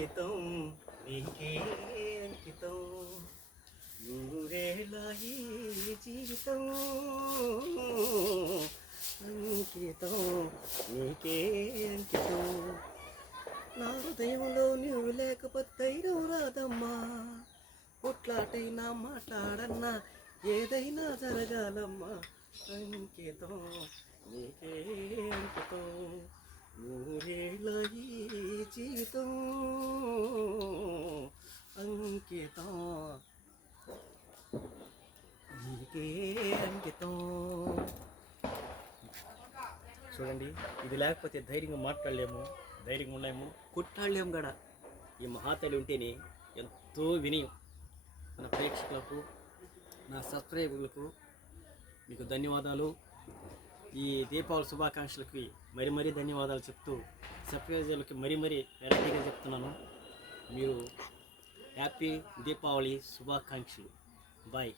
జీవితం నీకే అంకితం నూరేళ్ళ ఈ జీవితం అంకితం నీకే అంకితం నా హృదయంలో నువ్వు లేకపోతే ధైర్యం రాదమ్మా కొట్లాటైనా మాట్లాడన్నా ఏదైనా జరగాలమ్మా అంకితం నీకే అంకితం నూరేళ్ళ ఈ జీవితం అంకితం నీకే అంకితం. చూడండి, ఇది లేకపోతే ధైర్యంగా మాట్లాడలేము, ధైర్యంగా ఉండలేము, కొట్లాడలేము కూడా. ఈ మహాతల్లి ఉంటేనే ఎంతో వినయం. మన ప్రేక్షకులకు, నా సబ్స్క్రైబర్లకు మీకు ధన్యవాదాలు. ఈ దీపావళి శుభాకాంక్షలకి మరీ ధన్యవాదాలు చెప్తూ సబ్స్క్రైబర్లకి మరీ వెరైటీగా చెప్తున్నాను. మీరు హ్యాపీ దీపావళి శుభాకాంక్షలు. బాయ్.